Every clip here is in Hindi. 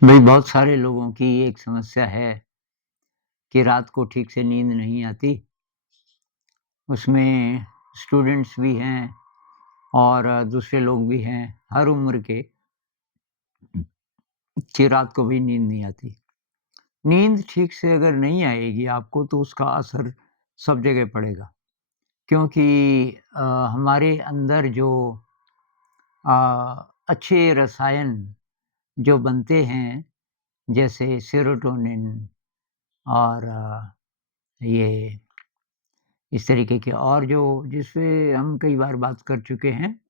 भाई बहुत सारे लोगों की एक समस्या है कि रात को ठीक से नींद नहीं आती। उसमें स्टूडेंट्स भी हैं और दूसरे लोग भी हैं, हर उम्र के, कि रात को भी नींद नहीं आती। नींद ठीक से अगर नहीं आएगी आपको तो उसका असर सब जगह पड़ेगा क्योंकि अ, हमारे अंदर जो अ, अच्छे रसायन जो बनते हैं, जैसे सेरोटोनिन और ये इस तरीके के और जो जिसपे हम कई बार बात कर चुके हैं,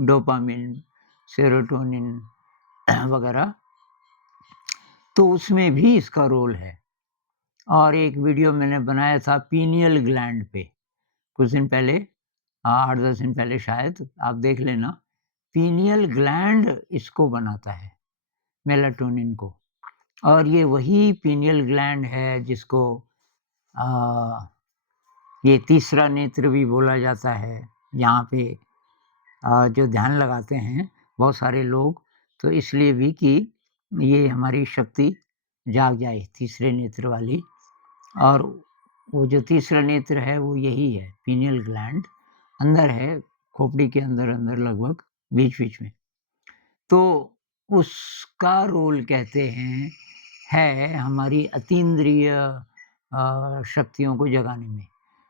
डोपामाइन, सेरोटोनिन वगैरह, तो उसमें भी इसका रोल है। और एक वीडियो मैंने बनाया था पीनियल ग्लैंड पे, कुछ दिन पहले, 8-10 दिन पहले शायद, आप देख लेना। पीनियल ग्लैंड इसको बनाता है, मेलाटोनिन को। और ये वही पीनियल ग्लैंड है जिसको अ, ये तीसरा नेत्र भी बोला जाता है। यहाँ पे जो ध्यान लगाते हैं बहुत सारे लोग, तो इसलिए भी कि ये हमारी शक्ति जाग जाए, तीसरे नेत्र वाली। और वो जो तीसरा नेत्र है वो यही है, पीनियल ग्लैंड अंदर है, खोपड़ी के अंदर-अंदर लगभग बीच-बीच में। तो उसका रोल कहते हैं है हमारी अतीन्द्रिय शक्तियों को जगाने में।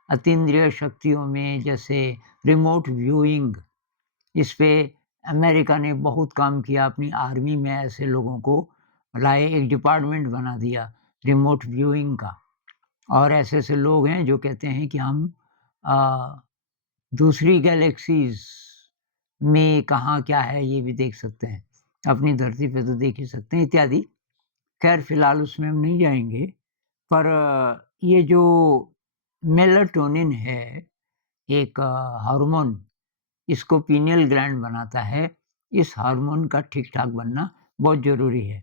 अतीन्द्रिय शक्तियों में जैसे रिमोट व्यूइंग, इस पे अमेरिका ने बहुत काम किया, अपनी आर्मी में ऐसे लोगों को लाए, एक डिपार्टमेंट बना दिया रिमोट व्यूइंग का। और ऐसे-ऐसे लोग हैं जो कहते हैं कि हम अ, दूसरी गैलेक्सीज़ में कहाँ क्या है ये भी देख सकते हैं। अपनी धरती पे तो देख ही सकते हैं इत्यादि। ख़ैर फ़िलहाल उसमें हम नहीं जाएँगे, पर ये जो मेलाटोनिन है, एक हार्मोन, इसको पीनियल ग्लैंड बनाता है। इस हार्मोन का ठीक-ठाक बनना बहुत ज़रूरी है।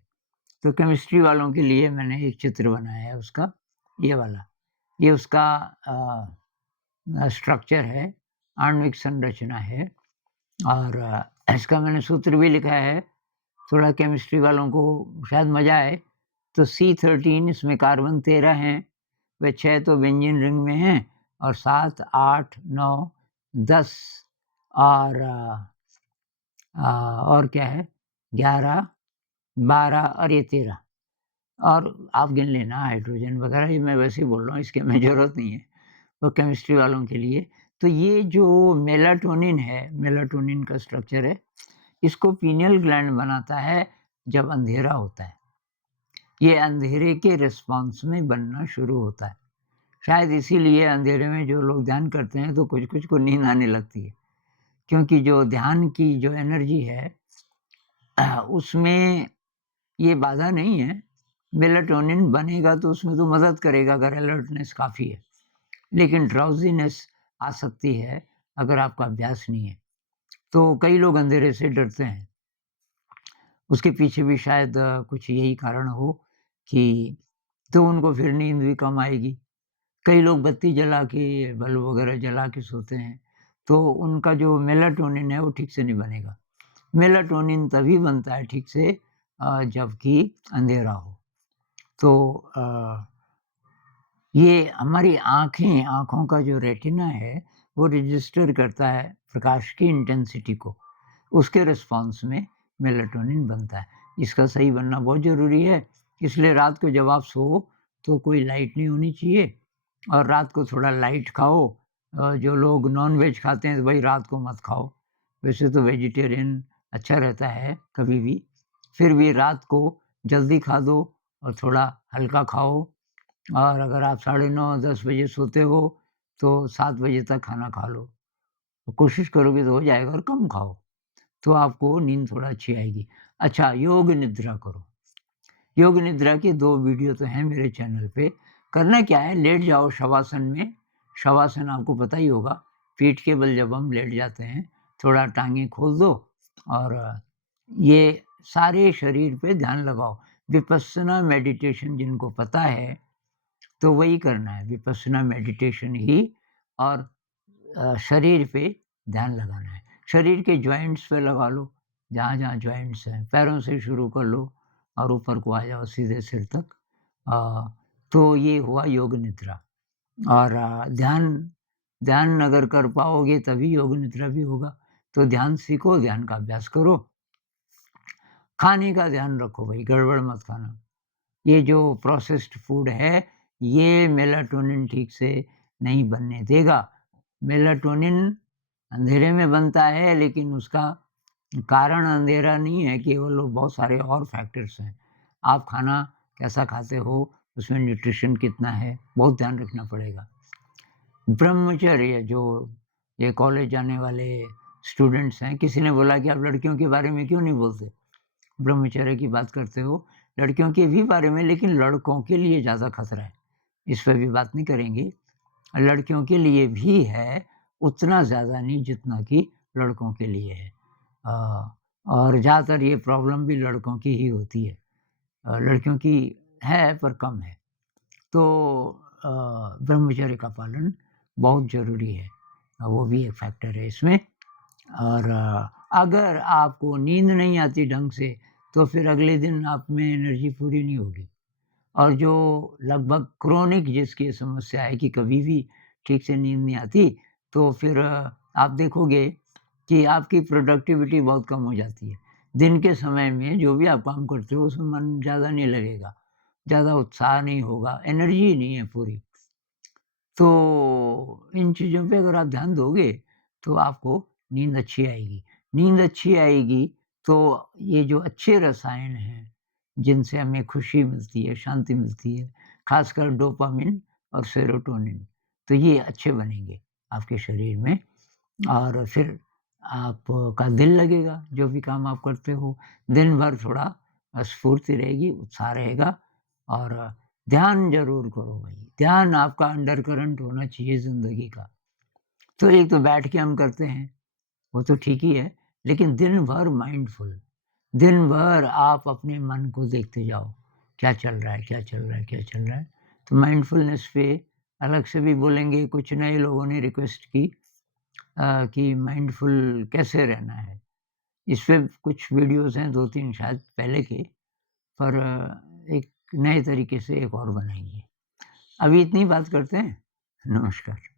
तो केमिस्ट्री वालों के लिए मैंने एक चित्र बनाया है उसका, ये वाला। ये उसका स्ट्रक्चर है, आणविक संरचना है। और इसका मैंने सूत्र भी लिखा है, थोड़ा केमिस्ट्री वालों को शायद मज़ा आए। तो C13, इसमें कार्बन 13 हैं, वे 6 तो बेंजीन रिंग में हैं और 7, 8, 9, 10 और और क्या है, 11, 12 और ये 13। और आप गिन लेना हाइड्रोजन वगैरह, ये मैं वैसे ही बोल रहा हूँ, इसकी हमें ज़रूरत नहीं है, वो केमिस्ट्री वालों के लिए। तो ये जो मेलाटोनिन है, मेलाटोनिन का स्ट्रक्चर है, इसको पीनियल ग्लैंड बनाता है जब अंधेरा होता है। ये अंधेरे के रिस्पॉन्स में बनना शुरू होता है। शायद इसीलिए अंधेरे में जो लोग ध्यान करते हैं तो कुछ-कुछ को नींद आने लगती है, क्योंकि जो ध्यान की जो एनर्जी है उसमें ये बाधा नहीं है। मेलाटोनिन बनेगा तो उसमें तो मदद करेगा अगर अलर्टनेस काफ़ी है, लेकिन ड्राउज़ीनेस आ सकती है अगर आपका अभ्यास नहीं है। तो कई लोग अंधेरे से डरते हैं। उसके पीछे भी शायद कुछ यही कारण हो कि तो उनको फिर नींद भी कम आएगी। कई लोग बत्ती जला के, बल्ब वगैरह जला के सोते हैं, तो उनका जो मेलाटोनिन है वो ठीक से नहीं बनेगा। मेलाटोनिन तभी बनता है ठीक से जबकि अंधेरा हो। तो ये हमारी आँखें, आँखों का जो रेटिना है, वो रजिस्टर करता है प्रकाश की इंटेंसिटी को। उसके रिस्पॉन्स में मेलाटोनिन बनता है। इसका सही बनना बहुत ज़रूरी है, इसलिए रात को जब आप सोओ, तो कोई लाइट नहीं होनी चाहिए और रात को थोड़ा लाइट खाओ। जो लोग नॉन-वेज खाते हैं, तो भई रात को मत खाओ। वैसे तो वेजिटेरियन अच्छा रहता है कभी भी, फिर भी रात को जल्दी खा दो और थोड़ा हल्का खाओ। और अगर आप साढ़े 9-10 बजे सोते हो, तो 7 बजे तक खाना खा लो। तो कोशिश करोगे तो हो जाएगा और कम खाओ, तो आपको नींद थोड़ा अच्छी आएगी। अच्छा, योग निद्रा करो। योग निद्रा की 2 वीडियो तो हैं मेरे चैनल पे। करना क्या है, लेट जाओ शवासन में। शवासन आपको पता ही होगा, पीठ के बल जब हम लेट जाते हैं, थोड़ा टाँगें खोल दो और ये सारे शरीर पे ध्यान लगाओ। विपस्सना मेडिटेशन जिनको पता है, तो वही करना है, विपस्सना मेडिटेशन ही। और शरीर पे ध्यान लगाना है। शरीर के जॉइंट्स पे लगा लो, जहाँ-जहाँ जॉइंट्स हैं, पैरों से शुरू कर लो, और ऊपर को आ जाओ सीधे सिर तक। तो ये हुआ योग निद्रा। और ध्यान ध्यान अगर कर पाओगे तभी योग निद्रा भी होगा। तो ध्यान सीखो, ध्यान का अभ्यास करो। खाने का ध्यान रखो भई, गड़बड़ मत खाना। ये जो प्रोसेस्ड फूड है, ये मेलाटोनिन ठीक से नहीं बनने देगा। मेलाटोनिन अंधेरे में बनता है, लेकिन उसका कारण अंधेरा नहीं है, केवल वो बहुत सारे और फैक्टर्स हैं। आप खाना कैसा खाते हो, उसमें न्यूट्रिशन कितना है, बहुत ध्यान रखना पड़ेगा। ब्रह्मचर्य, जो ये कॉलेज जाने वाले स्टूडेंट्स हैं, किसी ने बोला कि आप लड़कियों के बारे में क्यों नहीं बोलते? ब्रह्मचर्य की बात करते हो, लड़कियों के भी बारे में, लेकिन लड़कों के लिए ज़्यादा खतरा है। इस पे भी बात नहीं करेंगे। लड़कियों के लिए भी है, उतना ज़्यादा नहीं जितना कि लड़कों के लिए है। और ज़्यादातर ये प्रॉब्लम भी लड़कों की ही होती है। लड़कियों की है पर कम है। तो ब्रह्मचर्य का पालन बहुत ज़रूरी है। वो भी एक फैक्टर है इसमें। और अगर आपको नींद नहीं आती ढंग से, तो फिर अगले दिन आप में एनर्जी पूरी नहीं होगी। और जो लगभग क्रोनिक जिसकी समस्या है कि कभी भी ठीक से नींद नहीं आती, तो फिर आप देखोगे कि आपकी प्रोडक्टिविटी बहुत कम हो जाती है। दिन के समय में जो भी आप काम करते हो, उसमें मन ज़्यादा नहीं लगेगा, ज़्यादा उत्साह नहीं होगा, एनर्जी नहीं है पूरी। तो इन चीज़ों पे अगर आप ध्यान दोगे, तो आपको नींद अच्छी आएगी। नींद अच्छी आएगी, तो ये जो अच्छे रसायन हैं, जिनसे हमें खुशी मिलती है, शांति मिलती है, ख़ासकर डोपामाइन और सेरोटोनिन, तो ये अच्छे बनेंगे आपके शरीर में। और फिर आपका दिल लगेगा, जो भी काम आप करते हो। दिन भर थोड़ा स्फूर्ति रहेगी, उत्साह रहेगा। और ध्यान ज़रूर करो भाई, ध्यान आपका अंडर करंट होना चाहिए ज़िंदगी का। तो एक तो बैठ के हम करते हैं, वो तो ठीक ही है, लेकिन दिन भर माइंडफुल, दिन भर आप अपने मन को देखते जाओ, क्या चल रहा है, क्या चल रहा है, क्या चल रहा है। तो माइंडफुलनेस पे अलग से भी बोलेंगे। कुछ नए लोगों ने रिक्वेस्ट की कि माइंडफुल कैसे रहना है। इस पे कुछ वीडियोज़ हैं 2-3 शायद पहले के, पर एक नए तरीके से एक और बनाएँगे। अभी इतनी बात करते हैं। नमस्कार।